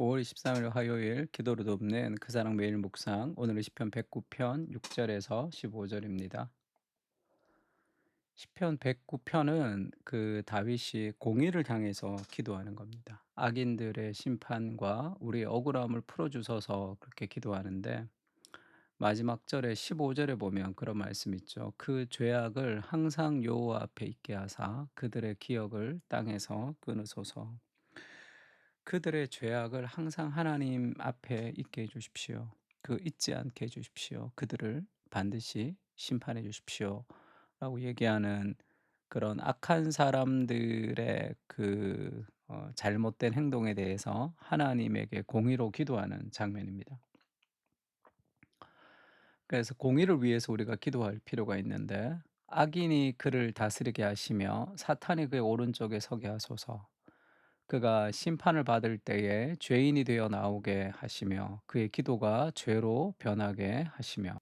5월 23일 화요일 기도로 돕는 그 사랑 매일 묵상. 오늘은 시편 109편 6절에서 15절입니다. 시편 109편은 그 다윗이 공의를 향해서 기도하는 겁니다. 악인들의 심판과 우리의 억울함을 풀어 주셔서 그렇게 기도하는데, 마지막 절에 15절에 보면 그런 말씀 있죠. 그 죄악을 항상 여호와 앞에 있게 하사 그들의 기억을 땅에서 끊으소서. 그들의 죄악을 항상 하나님 앞에 있게 해 주십시오. 잊지 않게 해 주십시오. 그들을 반드시 심판해 주십시오. 라고 얘기하는 그런 악한 사람들의 잘못된 행동에 대해서 하나님에게 공의로 기도하는 장면입니다. 그래서 공의를 위해서 우리가 기도할 필요가 있는데, 악인이 그를 다스리게 하시며 사탄이 그의 오른쪽에 서게 하소서. 그가 심판을 받을 때에 죄인이 되어 나오게 하시며 그의 기도가 죄로 변하게 하시며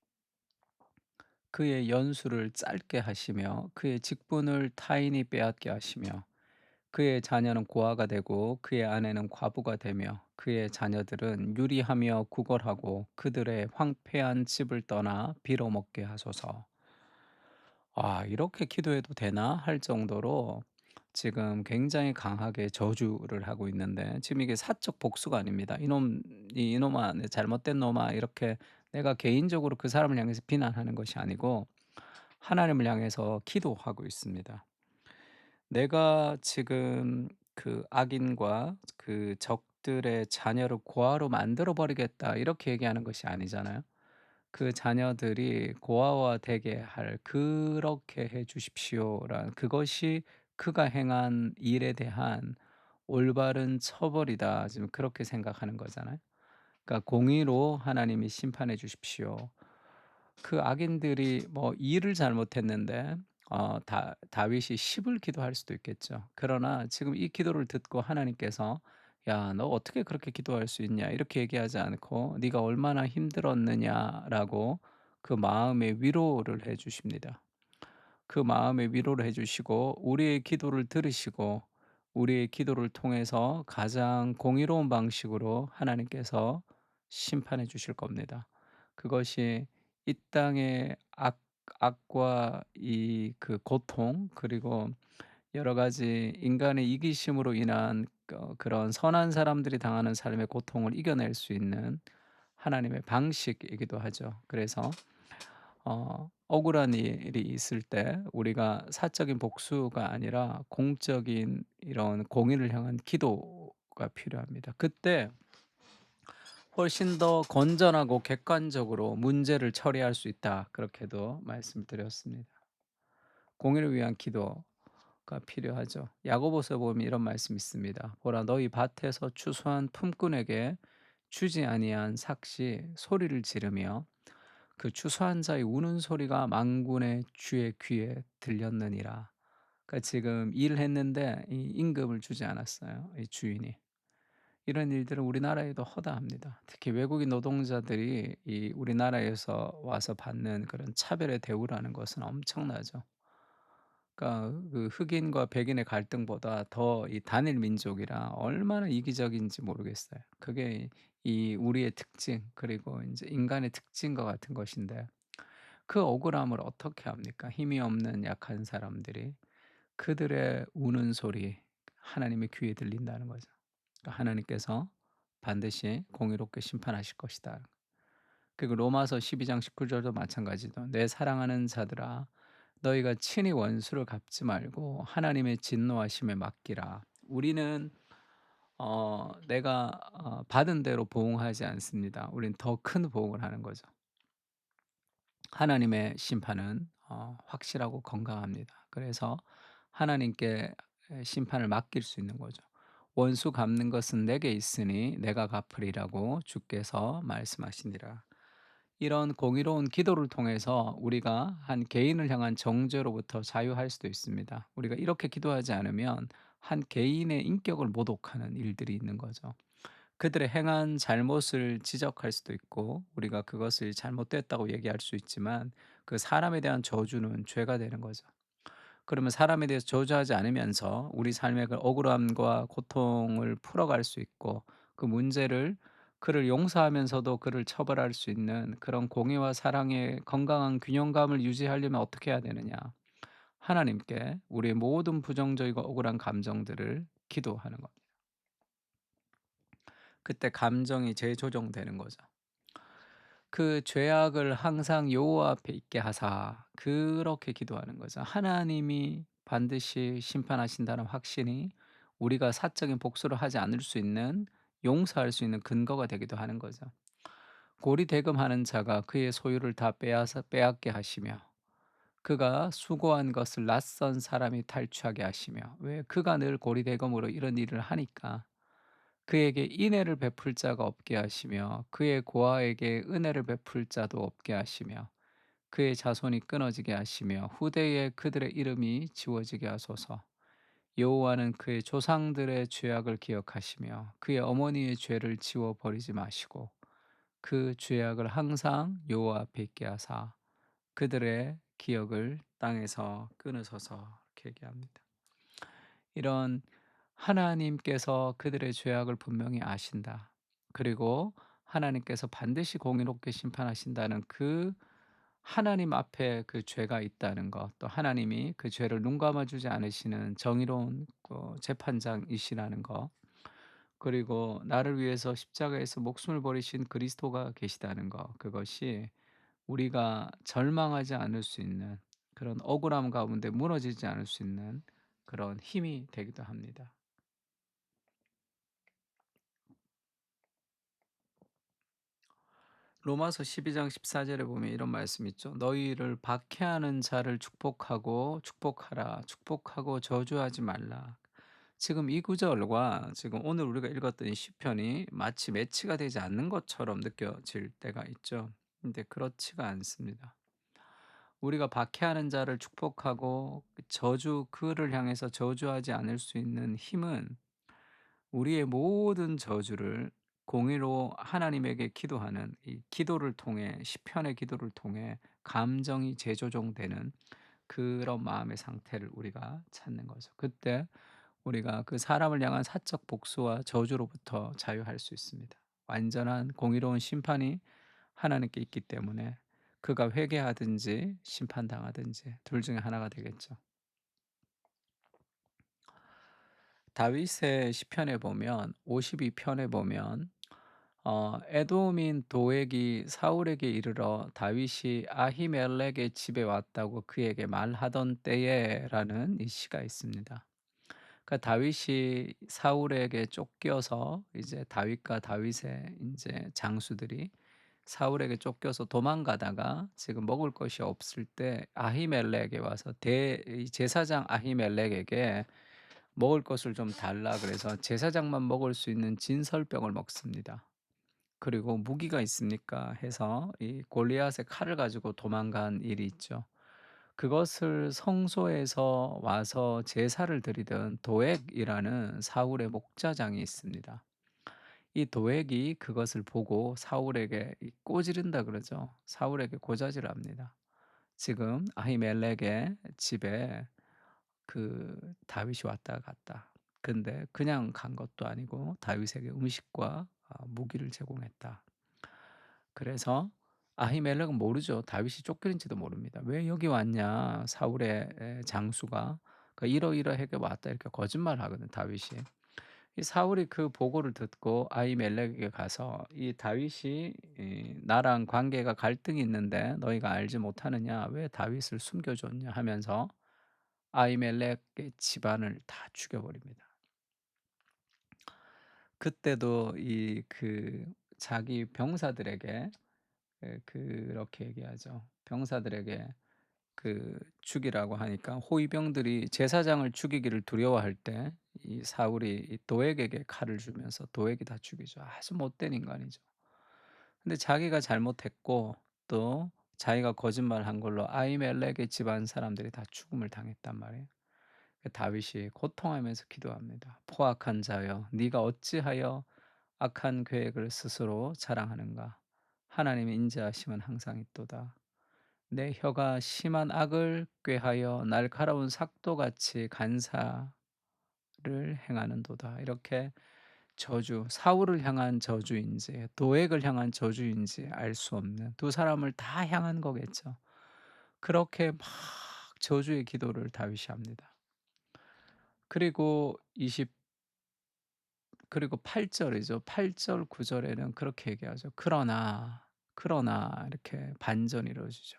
그의 연수를 짧게 하시며 그의 직분을 타인이 빼앗게 하시며 그의 자녀는 고아가 되고 그의 아내는 과부가 되며 그의 자녀들은 유리하며 구걸하고 그들의 황폐한 집을 떠나 빌어먹게 하소서. 이렇게 기도해도 되나 할 정도로 지금 굉장히 강하게 저주를 하고 있는데, 지금 이게 사적 복수가 아닙니다. 이놈아, 내 잘못된 놈아." 이렇게 내가 개인적으로 그 사람을 향해서 비난하는 것이 아니고 하나님을 향해서 기도하고 있습니다. 내가 지금 그 악인과 그 적들의 자녀를 고아로 만들어 버리겠다, 이렇게 얘기하는 것이 아니잖아요. 그 자녀들이 고아와 되게 할 그렇게 해 주십시오라는 그것이 그가 행한 일에 대한 올바른 처벌이다, 지금 그렇게 생각하는 거잖아요. 그러니까 공의로 하나님이 심판해 주십시오. 그 악인들이 뭐 일을 잘못했는데 다 다윗이 10을 기도할 수도 있겠죠. 그러나 지금 이 기도를 듣고 하나님께서 "야, 너 어떻게 그렇게 기도할 수 있냐." 이렇게 얘기하지 않고 "네가 얼마나 힘들었느냐."라고 그 마음의 위로를 해 주십니다. 그 마음의 위로를 해 주시고 우리의 기도를 들으시고 우리의 기도를 통해서 가장 공의로운 방식으로 하나님께서 심판해 주실 겁니다. 그것이 이 땅의 악과 고통, 그리고 여러 가지 인간의 이기심으로 인한 그런 선한 사람들이 당하는 삶의 고통을 이겨낼 수 있는 하나님의 방식이기도 하죠. 그래서 억울한 일이 있을 때 우리가 사적인 복수가 아니라 공적인 이런 공의를 향한 기도가 필요합니다. 그때 훨씬 더 건전하고 객관적으로 문제를 처리할 수 있다, 그렇게도 말씀드렸습니다. 공의를 위한 기도가 필요하죠. 야고보서에 보면 이런 말씀이 있습니다. 보라, 너희 밭에서 추수한 품꾼에게 주지 아니한 삭시 소리를 지르며 그 추수한 자의 우는 소리가 만군의 주의 귀에 들렸느니라. 그러니까 지금 일했는데 이 임금을 주지 않았어요, 이 주인이. 이런 일들은 우리나라에도 허다합니다. 특히 외국인 노동자들이 이 우리나라에서 와서 받는 그런 차별의 대우라는 것은 엄청나죠. 그러니까 그 흑인과 백인의 갈등보다 더 이 단일 민족이라 얼마나 이기적인지 모르겠어요. 그게 이 우리의 특징, 그리고 인제 인간의 특징과 같은 것인데, 그 억울함을 어떻게 합니까? 힘이 없는 약한 사람들이 그들의 우는 소리, 하나님의 귀에 들린다는 거죠. 그러니까 하나님께서 반드시 공의롭게 심판하실 것이다. 그리고 로마서 12장 19절도 마찬가지로 "내 사랑하는 자들아, 너희가 친히 원수를 갚지 말고 하나님의 진노하심에 맡기라." 우리는 내가 받은 대로 보응하지 않습니다. 우리는 더 큰 보응을 하는 거죠. 하나님의 심판은 확실하고 건강합니다. 그래서 하나님께 심판을 맡길 수 있는 거죠. "원수 갚는 것은 내게 있으니 내가 갚으리라고 주께서 말씀하시니라." 이런 공의로운 기도를 통해서 우리가 한 개인을 향한 정죄로부터 자유할 수도 있습니다. 우리가 이렇게 기도하지 않으면 한 개인의 인격을 모독하는 일들이 있는 거죠. 그들의 행한 잘못을 지적할 수도 있고 우리가 그것을 잘못됐다고 얘기할 수 있지만, 그 사람에 대한 저주는 죄가 되는 거죠. 그러면 사람에 대해서 저주하지 않으면서 우리 삶의 그 억울함과 고통을 풀어갈 수 있고 그 문제를 그를 용서하면서도 그를 처벌할 수 있는 그런 공의와 사랑의 건강한 균형감을 유지하려면 어떻게 해야 되느냐. 하나님께 우리의 모든 부정적이고 억울한 감정들을 기도하는 겁니다. 그때 감정이 재조정되는 거죠. 그 죄악을 항상 여호와 앞에 있게 하사 그렇게 기도하는 거죠. 하나님이 반드시 심판하신다는 확신이 우리가 사적인 복수를 하지 않을 수 있는 용서할 수 있는 근거가 되기도 하는 거죠. 고리대금하는 자가 그의 소유를 다 빼앗아 빼앗게 하시며 그가 수고한 것을 낯선 사람이 탈취하게 하시며 왜 그가 늘 고리대금으로 이런 일을 하니까 그에게 인애를 베풀 자가 없게 하시며 그의 고아에게 은혜를 베풀 자도 없게 하시며 그의 자손이 끊어지게 하시며 후대에 그들의 이름이 지워지게 하소서. 여호와는 그의 조상들의 죄악을 기억하시며 그의 어머니의 죄를 지워 버리지 마시고 그 죄악을 항상 여호와 앞에 있게 하사 그들의 기억을 땅에서 끊으소서 이렇게 얘기합니다. 이런 하나님께서 그들의 죄악을 분명히 아신다. 그리고 하나님께서 반드시 공의롭게 심판하신다는 그 하나님 앞에 그 죄가 있다는 것, 또 하나님이 그 죄를 눈감아 주지 않으시는 정의로운 재판장이시라는 것, 그리고 나를 위해서 십자가에서 목숨을 버리신 그리스도가 계시다는 것, 그것이 우리가 절망하지 않을 수 있는 그런 억울함 가운데 무너지지 않을 수 있는 그런 힘이 되기도 합니다. 로마서 12장 14절에 보면 이런 말씀이 있죠. 너희를 박해하는 자를 축복하고 축복하라. 축복하고 저주하지 말라. 지금 이 구절과 지금 오늘 우리가 읽었던 이 시편이 마치 매치가 되지 않는 것처럼 느껴질 때가 있죠. 근데 그렇지가 않습니다. 우리가 박해하는 자를 축복하고 그를 향해서 저주하지 않을 수 있는 힘은 우리의 모든 저주를 공의로 하나님에게 기도하는 이 기도를 통해 시편의 기도를 통해 감정이 재조정되는 그런 마음의 상태를 우리가 찾는 거죠. 그때 우리가 그 사람을 향한 사적 복수와 저주로부터 자유할 수 있습니다. 완전한 공의로운 심판이 하나님께 있기 때문에 그가 회개하든지 심판당하든지 둘 중에 하나가 되겠죠. 다윗의 시편에 보면 52편에 보면 에돔인 도액이 사울에게 이르러 다윗이 아히멜렉의 집에 왔다고 그에게 말하던 때에라는 이 시가 있습니다. 그러니까 다윗이 사울에게 쫓겨서 이제 다윗과 다윗의 이제 장수들이 사울에게 쫓겨서 도망가다가 지금 먹을 것이 없을 때 아히멜렉에 와서 이 제사장 아히멜렉에게 먹을 것을 좀 달라 그래서 제사장만 먹을 수 있는 진설병을 먹습니다. 그리고 무기가 있습니까 해서 이 골리앗의 칼을 가지고 도망간 일이 있죠. 그것을 성소에서 와서 제사를 드리던 도액이라는 사울의 목자장이 있습니다. 이 도액이 그것을 보고 사울에게 꼬지른다 그러죠. 사울에게 고자질을 합니다. 지금 아히멜렉의 집에 다윗이 왔다 갔다. 근데 그냥 간 것도 아니고 다윗에게 음식과 무기를 제공했다. 그래서 아히멜렉은 모르죠. 다윗이 쫓기는지도 모릅니다. "왜 여기 왔냐?" 사울의 장수가 "이러이러하게 왔다." 이렇게 거짓말하거든 다윗이. 이 사울이 그 보고를 듣고 아히멜렉에게 가서 "이 다윗이 나랑 관계가 갈등이 있는데 너희가 알지 못하느냐? 왜 다윗을 숨겨 줬냐?" 하면서 아히멜렉의 집안을 다 죽여 버립니다. 그때도 자기 병사들에게 그렇게 얘기하죠. 병사들에게 죽이라고 하니까 호위병들이 제사장을 죽이기를 두려워할 때 이 사울이 이 도액에게 칼을 주면서 도액이 다 죽이죠. 아주 못된 인간이죠. 근데 자기가 잘못했고 또 자기가 거짓말한 걸로 아히멜렉의 집안 사람들이 다 죽음을 당했단 말이에요. 다윗이 고통하면서 기도합니다. 포악한 자여, 네가 어찌하여 악한 계획을 스스로 자랑하는가? 하나님의 인자하심은 항상 있도다. 내 혀가 심한 악을 꾀하여 날카로운 삭도같이 간사를 행하는도다. 이렇게 저주, 사울을 향한 저주인지 도액을 향한 저주인지 알 수 없는 두 사람을 다 향한 거겠죠. 그렇게 막 저주의 기도를 다윗이 합니다. 그리고 20 그리고 8 절이죠. 8 절 9 절에는 그렇게 얘기하죠. 그러나 이렇게 반전이 이루어지죠.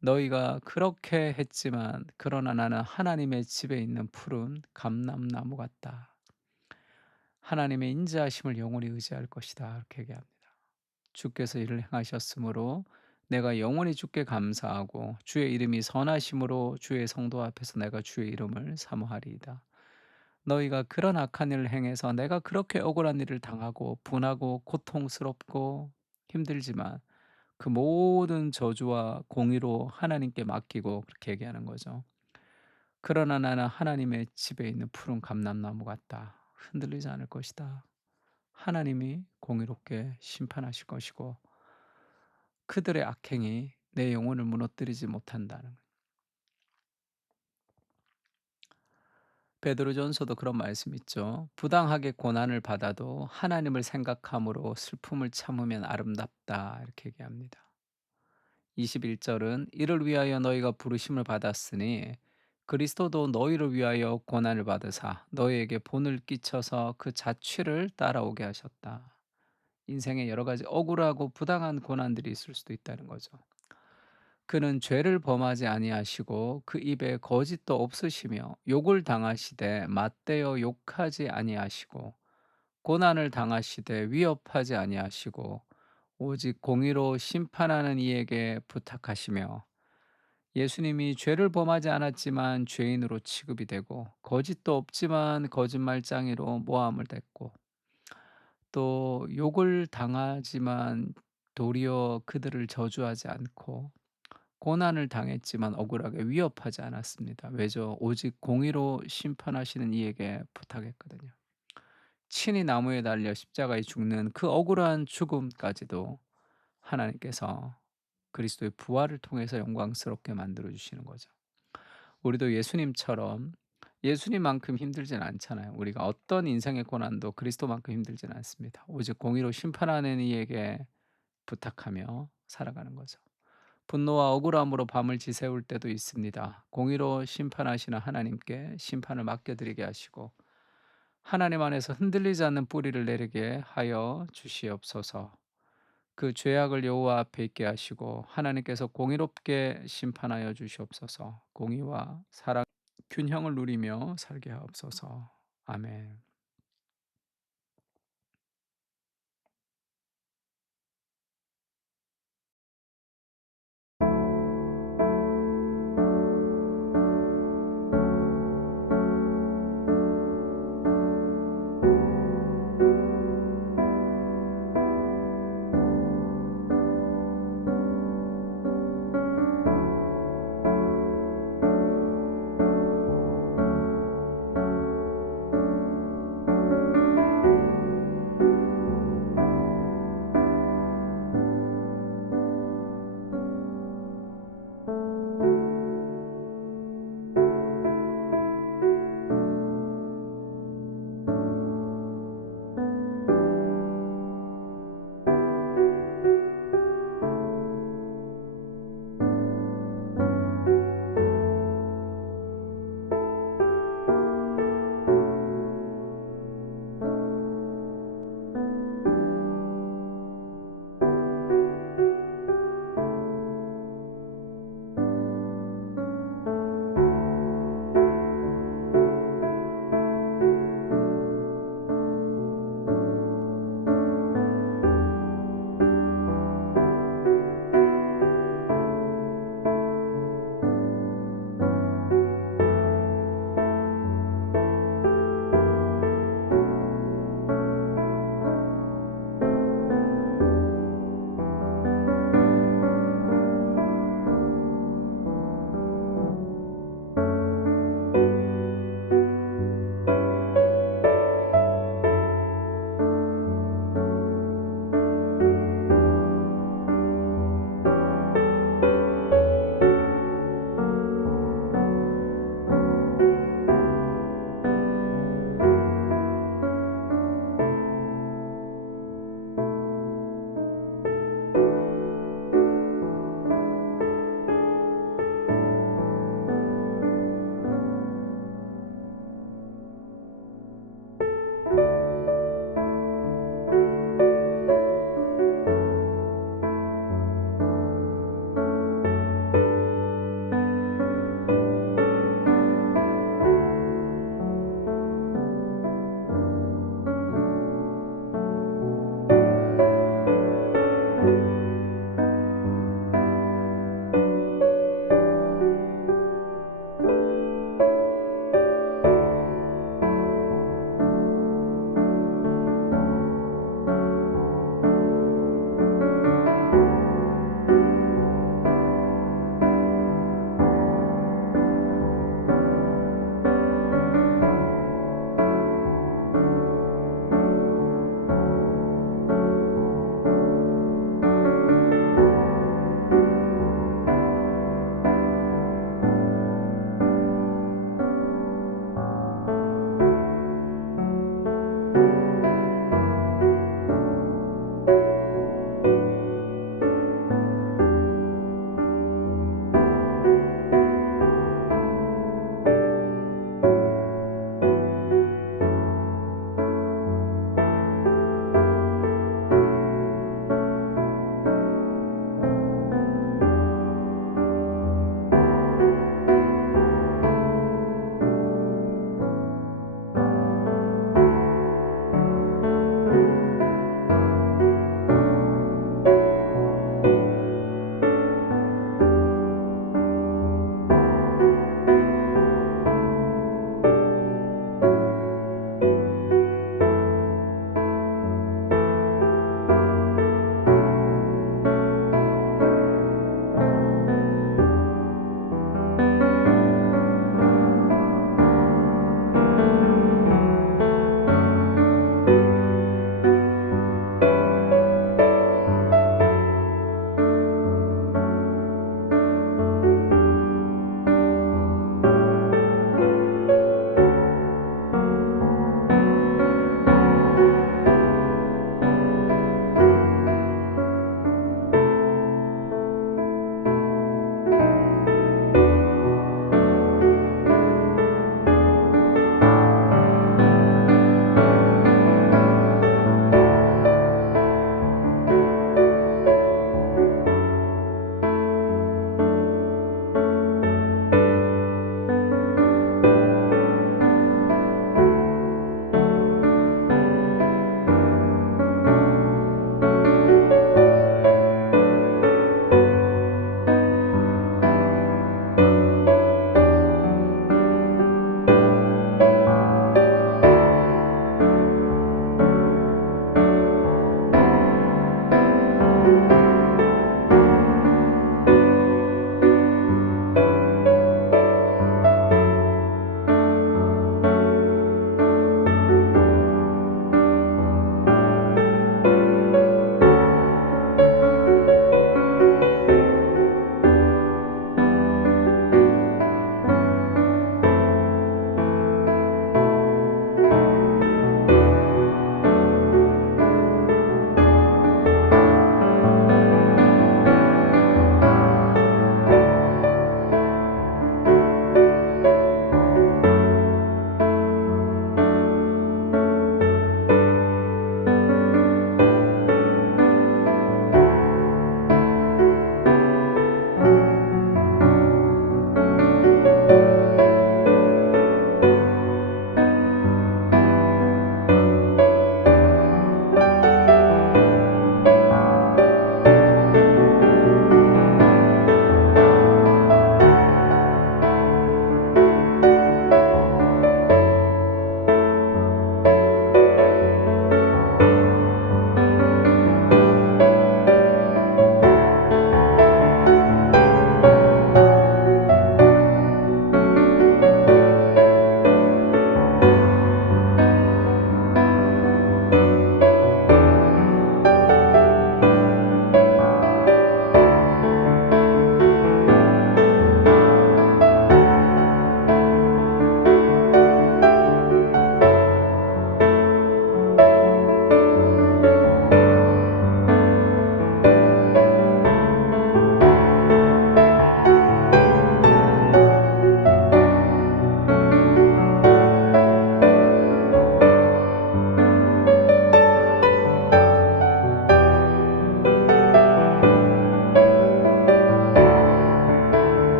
너희가 그렇게 했지만 그러나 나는 하나님의 집에 있는 푸른 감람나무 같다. 하나님의 인자하심을 영원히 의지할 것이다. 이렇게 얘기합니다. 주께서 이를 행하셨으므로 내가 영원히 주께 감사하고 주의 이름이 선하심으로 주의 성도 앞에서 내가 주의 이름을 사모하리이다. 너희가 그런 악한 일을 행해서 내가 그렇게 억울한 일을 당하고 분하고 고통스럽고 힘들지만 그 모든 저주와 공의로 하나님께 맡기고 그렇게 얘기하는 거죠. 그러나 나는 하나님의 집에 있는 푸른 감람나무 같다. 흔들리지 않을 것이다. 하나님이 공의롭게 심판하실 것이고 그들의 악행이 내 영혼을 무너뜨리지 못한다는 거예요. 베드로전서도 그런 말씀 있죠. 부당하게 고난을 받아도 하나님을 생각함으로 슬픔을 참으면 아름답다. 이렇게 얘기합니다. 21절은 이를 위하여 너희가 부르심을 받았으니 그리스도도 너희를 위하여 고난을 받으사 너희에게 본을 끼쳐서 그 자취를 따라오게 하셨다. 인생에 여러 가지 억울하고 부당한 고난들이 있을 수도 있다는 거죠. 그는 죄를 범하지 아니하시고 그 입에 거짓도 없으시며 욕을 당하시되 맞대어 욕하지 아니하시고 고난을 당하시되 위협하지 아니하시고 오직 공의로 심판하는 이에게 부탁하시며 예수님이 죄를 범하지 않았지만 죄인으로 취급이 되고 거짓도 없지만 거짓말장애로 모함을 됐고 또 욕을 당하지만 도리어 그들을 저주하지 않고 고난을 당했지만 억울하게 위협하지 않았습니다. 왜죠? 오직 공의로 심판하시는 이에게 부탁했거든요. 친히 나무에 달려 십자가에 죽는 그 억울한 죽음까지도 하나님께서 그리스도의 부활을 통해서 영광스럽게 만들어 주시는 거죠. 우리도 예수님처럼 예수님만큼 힘들진 않잖아요. 우리가 어떤 인생의 고난도 그리스도만큼 힘들진 않습니다. 오직 공의로 심판하는 이에게 부탁하며 살아가는 거죠. 분노와 억울함으로 밤을 지새울 때도 있습니다. 공의로 심판하시는 하나님께 심판을 맡겨드리게 하시고 하나님 안에서 흔들리지 않는 뿌리를 내리게 하여 주시옵소서. 그 죄악을 여호와 앞에 있게 하시고 하나님께서 공의롭게 심판하여 주시옵소서. 공의와 사랑 균형을 누리며 살게 하옵소서. 아멘.